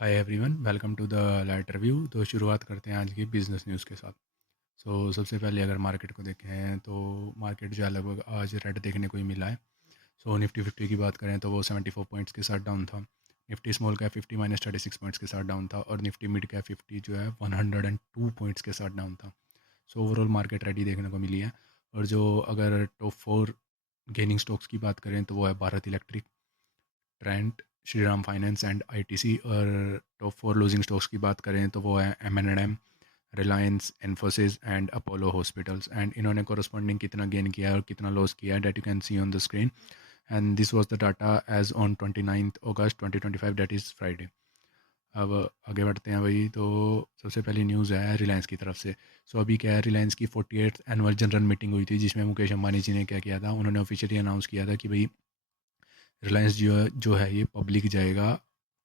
Hi everyone, welcome to the light review. तो शुरुआत करते हैं आज की बिजनेस न्यूज़ के साथ। सबसे पहले अगर मार्केट को देखें तो मार्केट जो है लगभग आज रेड देखने को ही मिला है। निफ्टी 50 की बात करें तो वो 74 पॉइंट्स के साथ डाउन था। निफ्टी स्मॉल कैप 50 -36 पॉइंट्स के साथ डाउन था और निफ्टी मिड कैप 50 जो है 102 पॉइंट्स के साथ डाउन था। ओवरऑल मार्केट रेडी देखने को मिली है। और जो अगर टॉप 4 गेनिंग स्टॉक्स की बात करें तो वो है Bharat electric, Trent, Shriram finance and ITC. और टॉप 4 लूजिंग स्टॉक्स की बात करें तो वो है M, Reliance, Infosys and Apollo hospitals. And इन्होंने कोरस्पॉन्डिंग कितना गेन किया है और कितना लॉस किया है, that you can see on the screen. And this was the data as on 29 August 2025, that is Friday. अब आगे बढ़ते हैं भाई। तो सबसे पहली न्यूज़ है रिलायंस की तरफ से। अभी क्या है, रिलायंस की 48th एनुअल जनरल मीटिंग हुई थी जिसमें मुकेश अंबानी जी ने क्या किया था, उन्होंने ऑफिशियली अनाउंस किया था कि भाई रिलायंस जो है ये पब्लिक जाएगा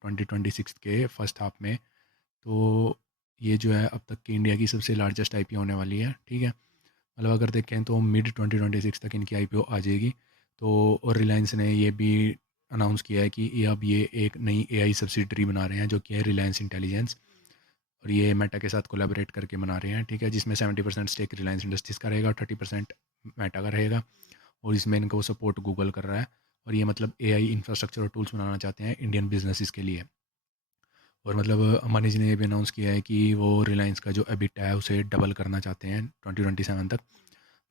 2026 के फर्स्ट हाफ में। तो ये जो है अब तक की इंडिया की सबसे लार्जेस्ट आईपीओ होने वाली है। ठीक है, मतलब अगर देखें तो मिड 2026 तक इनकी आईपीओ आ जाएगी। तो और रिलायंस ने ये भी अनाउंस किया है कि ये एक नई एआई सब्सिडरी बना रहे हैं जो कि है रिलायंस इंटेलिजेंस। और ये मेटा के साथ कोलैबोरेट करके बना रहे हैं। ठीक है, जिसमें 70% स्टेक रिलायंस इंडस्ट्रीज़ का रहेगा, 30% मेटा का रहेगा। और इसमें इनको सपोर्ट गूगल कर रहा है। और ये मतलब एआई इंफ्रास्ट्रक्चर और टूल्स बनाना चाहते हैं इंडियन बिजनेसिस के लिए। और मतलब अंबानी जी ने ये भी अनाउंस किया है कि वो रिलायंस का जो एबिटा है उसे डबल करना चाहते हैं 2027 तक।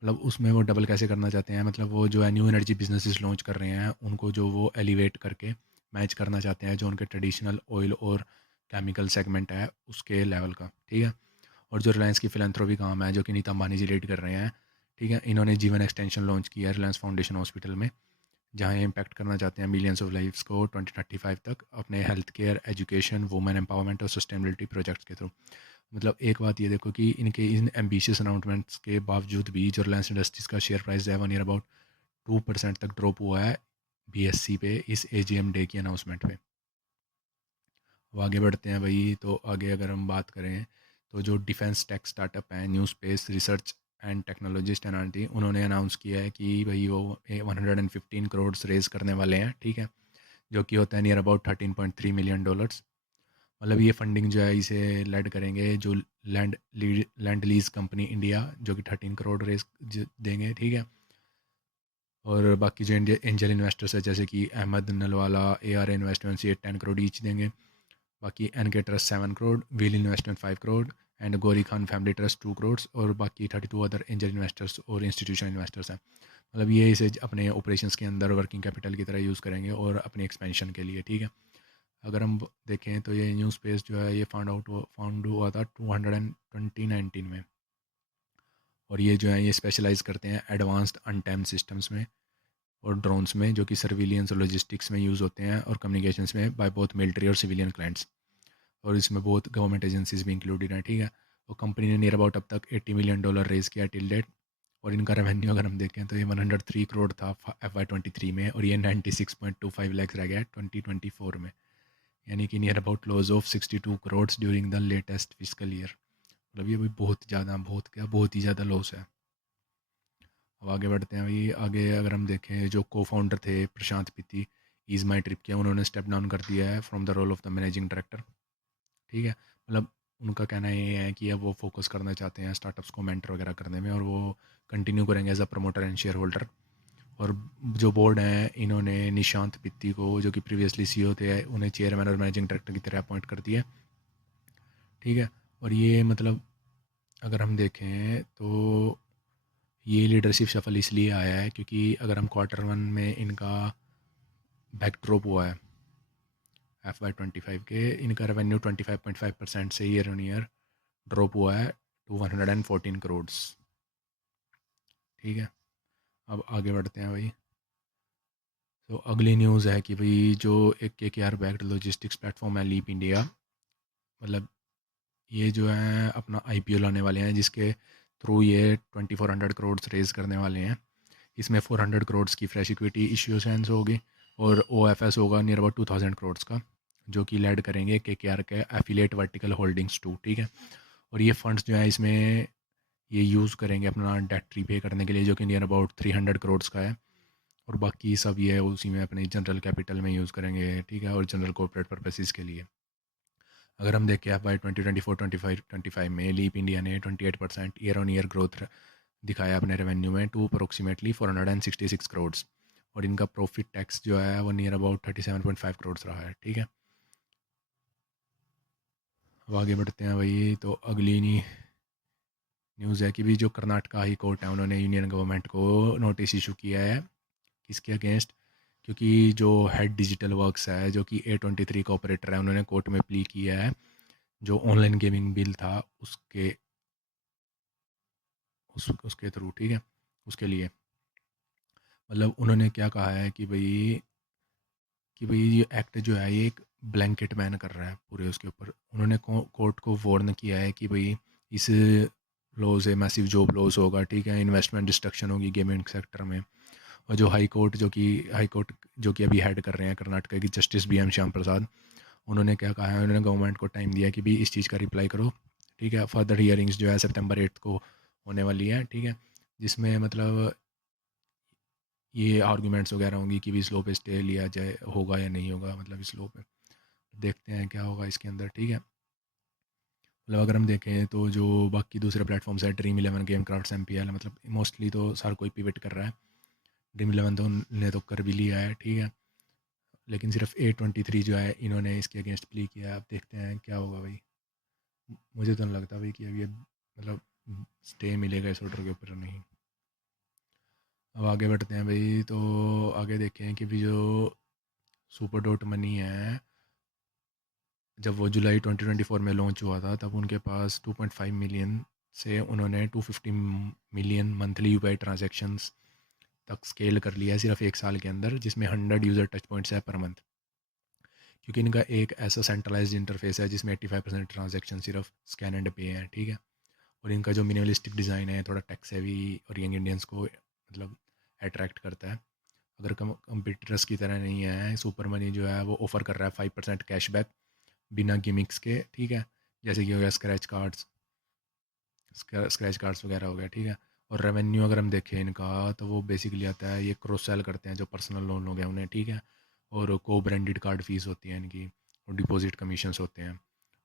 मतलब उसमें वो डबल कैसे करना चाहते हैं, मतलब वो जो है न्यू एनर्जी बिजनेसेस लॉन्च कर रहे हैं उनको जो वो एलिवेट करके मैच करना चाहते हैं जो उनके ट्रेडिशनल ऑयल और केमिकल सेगमेंट है उसके लेवल का। ठीक है, और जो रिलायंस की फिलेंथ्रोपी काम है जो कि नीता अंबानी जी लीड कर रहे हैं। ठीक है, इन्होंने जीवन एक्सटेंशन लॉन्च किया है रिलायंस फाउंडेशन हॉस्पिटल में, जहाँ ये इम्पैक्ट करना चाहते हैं मिलियंस ऑफ लाइफ्स को 2035 तक अपने health care, education, women empowerment और सस्टेनेबिलिटी प्रोजेक्ट्स के थ्रू। मतलब एक बात ये देखो कि इनके इन एम्बिशियस अनाउंसमेंट्स के बावजूद भी जो रिलायंस इंडस्ट्रीज़ का शेयर प्राइस है 1 ईयर अबाउट 2% तक ड्रॉप हुआ है बीएससी पे इस एजीएम डे की अनाउंसमेंट पे। अब आगे बढ़ते हैं भाई। तो आगे अगर हम बात करें तो जो डिफेंस टेक स्टार्टअप है new space research and technologist NRT, उन्होंने अनाउंस किया है कि भाई वो 115 करोड़ रेज करने वाले हैं। ठीक है, जो कि होता है नियर अबाउट $13.3 मिलियन। मतलब ये फंडिंग जो है इसे लेड करेंगे जो लैंड लीज कंपनी इंडिया, जो कि 13 करोड़ रेज देंगे। ठीक है, और बाकी जो एंजल इन्वेस्टर्स है जैसे कि अहमद नलवाला, AR इन्वेस्टमेंट्स, ये 10 करोड़ ईच देंगे। बाकी NK trust 7 crore, wheel investment 5 crore and Gauri Khan family trust 2 crore, और बाकी 32 अदर एंजल इन्वेस्टर्स और इंस्टीट्यूशनल इन्वेस्टर्स हैं। मतलब ये इसे अपने ऑपरेशंस के अंदर वर्किंग कैपिटल की तरह यूज़ करेंगे और अपनी एक्सपेंशन के लिए। ठीक है, अगर हम देखें तो ये न्यू स्पेस जो है ये फाउंड हुआ था 2019 में। और ये जो है ये स्पेशलाइज करते हैं एडवांस्ड अनटैम सिस्टम्स में और ड्रोन्स में, जो कि सर्विलियंस और लॉजिस्टिक्स में यूज़ होते हैं और कम्युनिकेशंस में बाय बोथ मिलिट्री और सिविलियन क्लाइंट्स। और इसमें बहुत गवर्नमेंट एजेंसीज भी इंक्लूडेड हैं। ठीक है, और कंपनी ने नियर अबाउट अब तक $80 मिलियन रेज किया टिल डेट। और इनका रेवेन्यू अगर हम देखें तो ये 103 करोड़ था FY23 में, और ये 96.25 लाख रह गया 2024 में। यानी कि near about loss of 62 crore during the latest physical year. मतलब ये भी बहुत ज़्यादा, बहुत ही ज़्यादा लॉस है। अब आगे बढ़ते हैं भाई। आगे अगर हम देखें जो को फाउंडर थे प्रशांत पित्ती, ईज माई ट्रिप किया, उन्होंने स्टेप डाउन कर दिया है from the role of the managing director. ठीक है, मतलब उनका कहना ये है कि अब वो फोकस करना चाहते हैं स्टार्टअप्स को मेंटर वगैरह करने में, और वो कंटिन्यू करेंगे as a promoter and shareholder. और जो बोर्ड हैं इन्होंने निशांत पित्ती को, जो कि प्रीवियसली CEO थे, उन्हें चेयरमैन और मैनेजिंग डायरेक्टर की तरह अपॉइंट कर दिया। ठीक है, और ये मतलब अगर हम देखें तो ये लीडरशिप शफल इसलिए आया है क्योंकि अगर हम Q1 में इनका बैकड्रॉप हुआ है FY25 के, इनका रेवेन्यू 25.5% से ईयर ऑन ईयर ड्रॉप हुआ है टू 114 करोड़। ठीक है, अब आगे बढ़ते हैं भाई। तो अगली न्यूज़ है कि भाई जो एक KKR बैक्ड लॉजिस्टिक्स प्लेटफॉर्म है लीप इंडिया, मतलब ये जो है अपना IPO लाने वाले हैं जिसके थ्रू ये 2400 करोड़ रेज करने वाले हैं। इसमें 400 करोड़ की फ्रेश इक्विटी इश्यूएंस होगी और OFS होगा नियर अबाउट 2000 करोड़ का, जो कि लेड करेंगे KKR के एफिलेट वर्टिकल होल्डिंग्स टू। ठीक है, और ये फंड्स जो है इसमें ये यूज़ करेंगे अपना डेट रीपे करने के लिए, जो कि नियर अबाउट 300 करोड़ का है। और बाकी सब ये उसी में अपने जनरल कैपिटल में यूज़ करेंगे। ठीक है, और जनरल कॉर्पोरेट पर्पसेस के लिए। अगर हम देखें FY 2024 25 में लीप इंडिया ने 28% ईयर ऑन ईयर ग्रोथ दिखाया अपने रेवेन्यू में टू अप्रोक्सीमेटली 466 करोड़, और इनका प्रॉफिट टैक्स जो है वो नियर अबाउट 37.5 करोड़ रहा है। ठीक है, अब आगे बढ़ते हैं भाई। तो अगली न्यूज़ है कि भी जो कर्नाटका हाई कोर्ट है उन्होंने यूनियन गवर्नमेंट को नोटिस इशू किया है, किसके अगेंस्ट, क्योंकि जो हेड डिजिटल वर्क्स है जो कि A23 का ऑपरेटर है, उन्होंने कोर्ट में प्ली किया है जो ऑनलाइन गेमिंग बिल था उसके उसके थ्रू। ठीक है, उसके लिए मतलब उन्होंने क्या कहा है कि भाई ये एक्ट जो है ये एक ब्लैंकेट बैन कर रहा है पूरे उसके ऊपर। उन्होंने कोर्ट को वार्न किया है कि भाई इस लॉ से मैसिव जॉब लॉस होगा। ठीक है, इन्वेस्टमेंट डिस्ट्रक्शन होगी गेमिंग सेक्टर में। और जो हाई कोर्ट जो कि अभी हेड कर रहे हैं कर्नाटका की जस्टिस BM श्याम प्रसाद, उन्होंने क्या कहा है, उन्होंने गवर्नमेंट को टाइम दिया कि भी इस चीज़ का रिप्लाई करो। ठीक है, फर्दर हियरिंग्स जो है सितंबर 8 को होने वाली है। ठीक है, जिसमें मतलब ये आर्गूमेंट्स वगैरह होंगी कि भी इस लो पे स्टे लिया जाए, होगा या नहीं होगा, मतलब इस लो पे देखते हैं क्या होगा इसके अंदर। ठीक है, मतलब अगर हम देखें तो जो बाकी दूसरे प्लेटफॉर्म्स है, Dream11 गेम क्राफ्ट्स MPL, मतलब मोस्टली तो हर कोई पिवट कर रहा है। Dream11 तो ने तो कर भी लिया है। ठीक है, लेकिन सिर्फ A23 जो है इन्होंने इसके अगेंस्ट प्ली किया है। अब देखते हैं क्या होगा भाई। मुझे तो नहीं लगता भाई कि अब ये मतलब स्टे मिलेगा इस ऑर्डर के ऊपर, नहीं। अब आगे बढ़ते हैं भाई। तो आगे देखें कि भी जो सुपर डॉट मनी है, जब वो जुलाई 2024 में लॉन्च हुआ था तब उनके पास 2.5 मिलियन से उन्होंने 250 मिलियन मंथली UPI ट्रांजेक्शन्स तक स्केल कर लिया है सिर्फ एक साल के अंदर, जिसमें 100 यूज़र टच पॉइंट्स है पर मंथ। क्योंकि इनका एक ऐसा सेंट्रलाइज्ड इंटरफेस है जिसमें 85% ट्रांजेक्शन सिर्फ स्कैन एंड पे हैं। ठीक है, और इनका जो मिनिमलिस्टिक डिज़ाइन है थोड़ा टेक्स हैवी और यंग इंडियंस को मतलब अट्रैक्ट करता है। अगर कंपटीटर्स की तरह नहीं है, सुपर मनी जो है वो ऑफ़र कर रहा है 5% कैशबैक बिना गिमिक्स के। ठीक है, जैसे कि हो गया स्क्रैच कार्ड्स वगैरह हो गया। ठीक है, और रेवेन्यू अगर हम देखें इनका तो वो बेसिकली आता है, ये क्रॉस सेल करते हैं जो पर्सनल लोन हो गया उन्हें। ठीक है, और को ब्रांडेड कार्ड फीस होती है इनकी, और डिपॉजिट कमीशंस होते हैं।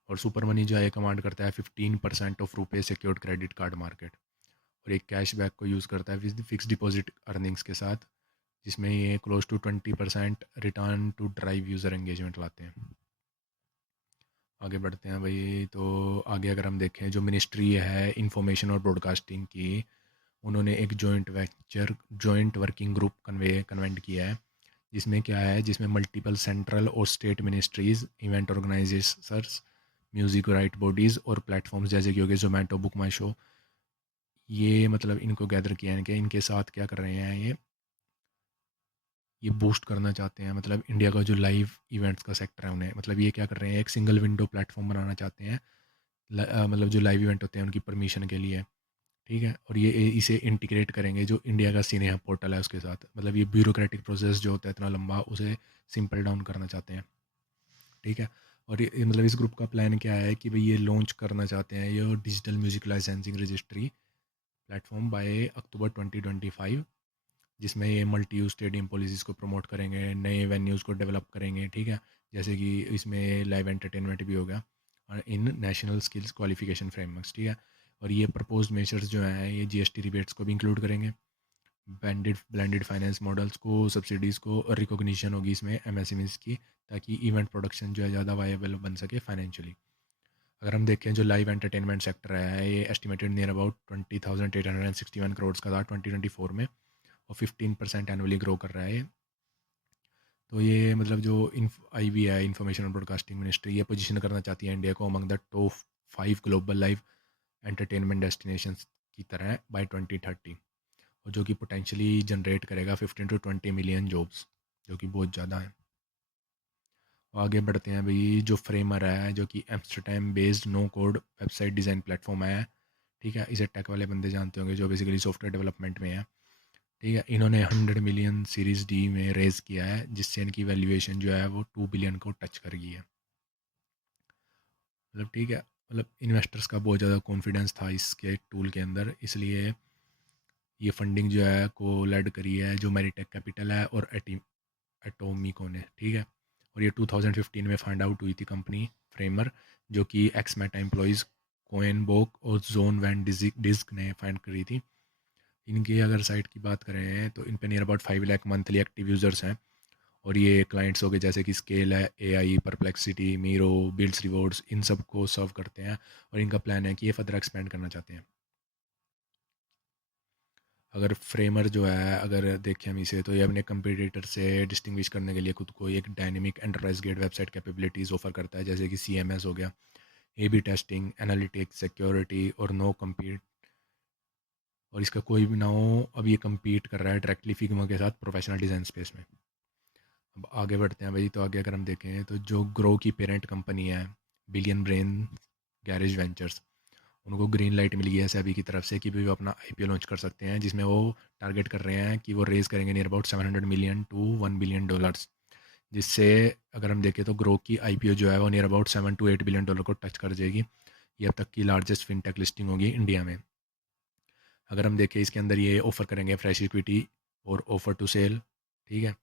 और सुपर मनी जो है कमांड करता है 15% ऑफ रुपए सिक्योर्ड क्रेडिट कार्ड मार्केट, और एक कैशबैक को यूज़ करता है फिक्स डिपॉजिट अर्निंग्स के साथ, जिसमें ये close to 20% return to drive user engagement लाते हैं। आगे बढ़ते हैं भाई। तो आगे अगर हम देखें, जो मिनिस्ट्री है इंफॉर्मेशन और ब्रॉडकास्टिंग की, उन्होंने एक जॉइंट वर्किंग ग्रुप कन्वेंट किया है, जिसमें क्या है, जिसमें मल्टीपल सेंट्रल और state ministries, event organisations, music right bodies और प्लेटफॉर्म्स जैसे कि हो गए जोमेटो, बुक माई शो, ये मतलब इनको गैदर किया है कि इनके साथ क्या कर रहे हैं, ये बूस्ट करना चाहते हैं मतलब इंडिया का जो लाइव इवेंट्स का सेक्टर है उन्हें, मतलब ये क्या कर रहे हैं, एक सिंगल विंडो प्लेटफॉर्म बनाना चाहते हैं। मतलब जो लाइव इवेंट होते हैं उनकी परमिशन के लिए। ठीक है, और ये इसे इंटीग्रेट करेंगे जो इंडिया का सिने हब पोर्टल है उसके साथ, मतलब ये ब्यूरोक्रेटिक प्रोसेस जो होता है इतना लंबा, उसे सिंपल डाउन करना चाहते हैं। ठीक है, और ये मतलब इस ग्रुप का प्लान क्या है कि भाई ये लॉन्च करना चाहते हैं ये digital music licensing registry platform by October 2025, जिसमें ये मल्टी यूज स्टेडियम पॉलिसीज़ को प्रमोट करेंगे, नए वेन्यूज़ को डेवलप करेंगे। ठीक है, जैसे कि इसमें लाइव एंटरटेनमेंट भी होगा इन नेशनल स्किल्स क्वालिफिकेशन फ्रेमवर्क्स। ठीक है, और ये प्रपोज्ड मेजर्स जो हैं ये GST रिबेट्स को भी इंक्लूड करेंगे, ब्लेंडेड फाइनेंस मॉडल्स को, सब्सिडीज़ को, और रिकॉग्निशन होगी इसमें MSMEs की, ताकि इवेंट प्रोडक्शन जो है ज़्यादा वायबल बन सके फाइनेंशियली। अगर हम देखें जो लाइव एंटरटेनमेंट सेक्टर है ये एस्टिमेटेड नियर अबाउट 20,861 करोड़ का था 2024 में, और 15% एनुअली ग्रो कर रहा है ये। तो ये मतलब जो IB है, इंफॉर्मेशन और ब्रॉडकास्टिंग मिनिस्ट्री, ये पोजीशन करना चाहती है इंडिया को among the top 5 global live entertainment destinations की तरह बाय 2030, और जो कि पोटेंशियली जनरेट करेगा 15 to 20 मिलियन जॉब्स, जो कि बहुत ज़्यादा है। आगे बढ़ते हैं भाई। जो फ्रेमर है जो कि Amsterdam based no code website design platform है। ठीक है, इसे टेक वाले बंदे जानते होंगे जो बेसिकली सॉफ्टवेयर डेवलपमेंट में है। ठीक है, इन्होंने 100 मिलियन सीरीज डी में रेज़ किया है, जिससे इनकी वैल्यूएशन जो है वो 2 बिलियन को टच कर गई है। मतलब ठीक है, मतलब इन्वेस्टर्स का बहुत ज़्यादा कॉन्फिडेंस था इसके टूल के अंदर, इसलिए ये फंडिंग जो है को लेड करी है जो मेरिटेक कैपिटल है और एटोमिको ने। ठीक है, और ये 2015 में फाइंड आउट हुई थी कंपनी फ्रेमर, जो कि एक्स मेटा एम्प्लॉयज़ कोएन बोक और जोन वैन डिस्क ने फाइंड करी थी। इनकी अगर साइट की बात करें तो इन पे near about 5 lakh monthly active users हैं, और ये क्लाइंट्स हो गए जैसे कि स्केल है, AI, Perplexity, Miro, Bilt Rewards, इन सब को सर्व करते हैं, और इनका प्लान है कि ये फर्दर एक्सपेंड करना चाहते हैं। अगर फ्रेमर जो है, अगर देखें हम इसे, तो ये अपने कंपटीटर से डिस्टिंग्विश करने के लिए खुद को एक dynamic enterprise grade website capabilities offer करता है, जैसे कि CMS हो गया, A B testing, analytics, security और नो कम्पीट। और इसका कोई भी ना हो, अब ये कम्पीट कर रहा है डायरेक्टली फिग्मा के साथ प्रोफेशनल डिज़ाइन स्पेस में। अब आगे बढ़ते हैं भाई, तो आगे अगर हम देखें तो जो ग्रो की पेरेंट कंपनी है, बिलियन ब्रेन गैरेज वेंचर्स, उनको ग्रीन लाइट मिल गई है सेबी की तरफ से कि भी वो अपना IPO लॉन्च कर सकते हैं, जिसमें वो टारगेट कर रहे हैं कि वो रेज़ करेंगे near about $700 million to $1 billion, जिससे अगर हम देखें तो ग्रो की IPO जो है वो नियर अबाउट $7 to $8 billion को टच कर जाएगी। ये अब तक की लार्जेस्ट फिनटेक लिस्टिंग होगी इंडिया में। अगर हम देखें इसके अंदर ये ऑफ़र करेंगे फ्रेश इक्विटी और ऑफ़र टू सेल, ठीक है।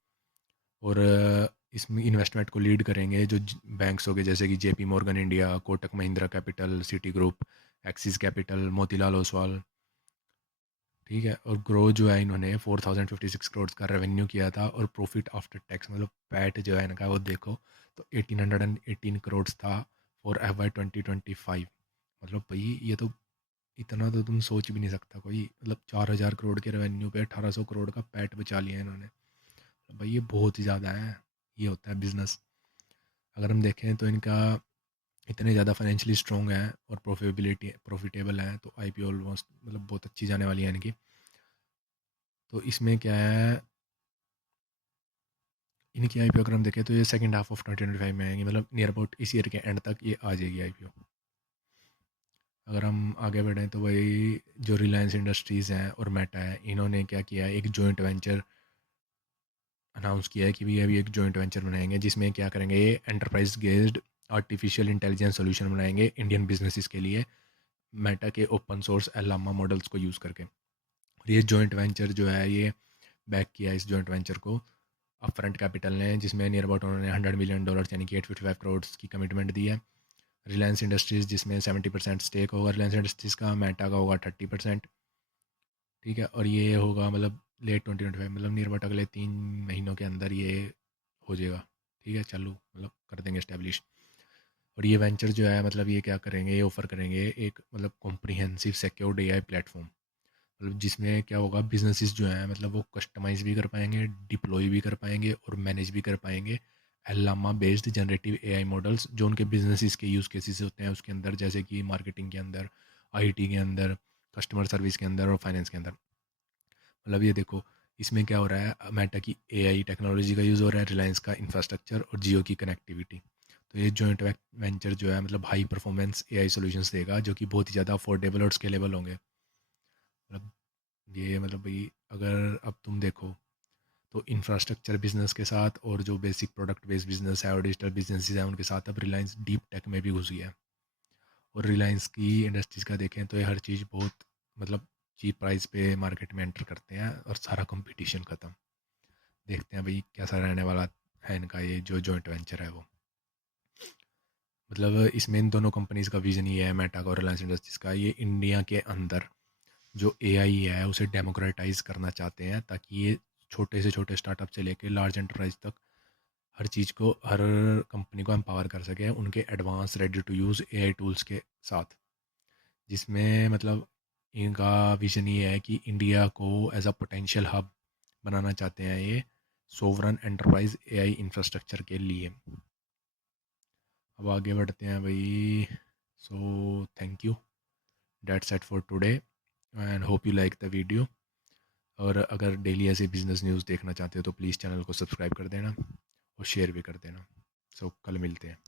और इसमें इन्वेस्टमेंट को लीड करेंगे जो बैंक्स हो गए जैसे कि JP Morgan India, Kotak Mahindra capital, city group, axis capital, Motilal Oswal, ठीक है। और ग्रो जो है इन्होंने 4056 करोड़ का रेवेन्यू किया था, और प्रॉफिट आफ्टर टैक्स मतलब पैट जो है इनका वो देखो तो 1818 करोड़ था फॉर FY 2025। मतलब भाई ये तो इतना तो तुम सोच भी नहीं सकता कोई, मतलब 4000 करोड़ के रेवेन्यू पे 1800 करोड़ का पैट बचा लिया इन्होंने। भाई ये बहुत ही ज़्यादा है, ये होता है बिजनेस। अगर हम देखें तो इनका इतने ज़्यादा फाइनेंशियली स्ट्रॉन्ग है और प्रॉफिटेबल है, तो IPO ऑलमोस्ट मतलब बहुत अच्छी जाने वाली है इनकी। तो इसमें क्या है, इनकी IPO अगर हम देखें तो ये सेकंड हाफ ऑफ 2025 में आएंगी, मतलब नियर अबाउट इस ईयर के एंड तक ये आ जाएगी IPO। अगर हम आगे बढ़ें तो वही जो रिलायंस इंडस्ट्रीज़ हैं और मेटा है, इन्होंने क्या किया है, एक जॉइंट वेंचर अनाउंस किया है कि भी अभी एक जॉइंट वेंचर बनाएंगे, जिसमें क्या करेंगे, ये enterprise guessed artificial intelligence solution बनाएंगे इंडियन बिजनेसिस के लिए, मेटा के ओपन सोर्स एलामा मॉडल्स को यूज़ करके। और ये जॉइंट वेंचर जो है ये बैक किया इस जॉइंट वेंचर को अपफ्रंट कैपिटल ने, जिसमें नियर अबाउट उन्होंने $100 million यानी कि 855 करोड़ की कमिटमेंट दी है। रिलायंस इंडस्ट्रीज़ जिसमें 70% स्टेक होगा रिलायंस इंडस्ट्रीज़ का, मेटा का होगा 30%, ठीक है। और ये होगा मतलब लेट 2025, मतलब नियर अबाउट अगले 3 महीनों के अंदर ये हो जाएगा, ठीक है, चालू मतलब कर देंगे इस्टेब्लिश। और ये वेंचर जो है मतलब ये क्या करेंगे, ये ऑफ़र करेंगे एक मतलब कॉम्प्रिहेंसिव सिक्योर्ड AI प्लेटफॉर्म, मतलब जिसमें क्या होगा, बिजनेसेस जो हैं मतलब वो कस्टमाइज़ भी कर पाएंगे, डिप्लॉय भी कर पाएंगे और मैनेज भी कर पाएंगे एलामा बेस्ड जनरेटिव AI मॉडल्स, जो उनके बिजनेसेस के यूज़ केसेस होते हैं उसके अंदर, जैसे कि मार्केटिंग के अंदर, IT के अंदर, कस्टमर सर्विस के अंदर और फाइनेंस के अंदर। मतलब ये देखो इसमें क्या हो रहा है, मेटा की AI टेक्नोलॉजी का यूज़ हो रहा है, रिलायंस का इंफ्रास्ट्रक्चर और जियो की कनेक्टिविटी। तो ये जॉइंट वेंचर जो है मतलब हाई परफॉर्मेंस AI सॉल्यूशंस देगा, जो कि बहुत ही ज़्यादा अफोर्डेबल और स्केलेबल होंगे। मतलब ये मतलब भाई अगर अब तुम देखो तो इंफ्रास्ट्रक्चर बिजनेस के साथ और जो बेसिक प्रोडक्ट बेस्ड बिजनेस है और डिजिटल बिजनेसेस हैं उनके साथ अब रिलायंस डीप टेक में भी घुस गया है। और रिलायंस की इंडस्ट्रीज़ का देखें तो ये हर चीज़ बहुत मतलब चीप प्राइस पे मार्केट में एंटर करते हैं और सारा कंपटीशन ख़त्म। देखते हैं भाई कैसा रहने वाला है इनका ये जो जॉइंट वेंचर है वो। मतलब इसमें इन दोनों कंपनीज़ का विज़न ये है, मेटा का और रिलायंस इंडस्ट्रीज़ का, ये इंडिया के अंदर जो AI है उसे डेमोक्रेटाइज करना चाहते हैं, ताकि ये छोटे से छोटे स्टार्टअप से लेके लार्ज एंटरप्राइज तक हर चीज़ को, हर कंपनी को एम्पावर कर सके उनके advance ready to use AI tools के साथ। जिसमें मतलब इनका विजन ये है कि इंडिया को एज अ पोटेंशियल हब बनाना चाहते हैं ये सोवरन एंटरप्राइज AI इंफ्रास्ट्रक्चर के लिए। अब आगे बढ़ते हैं भाई। So thank you, that's it for today and hope you like the video. और अगर डेली ऐसे बिजनेस न्यूज़ देखना चाहते हो तो प्लीज़ चैनल को सब्सक्राइब कर देना और शेयर भी कर देना। सो कल मिलते हैं।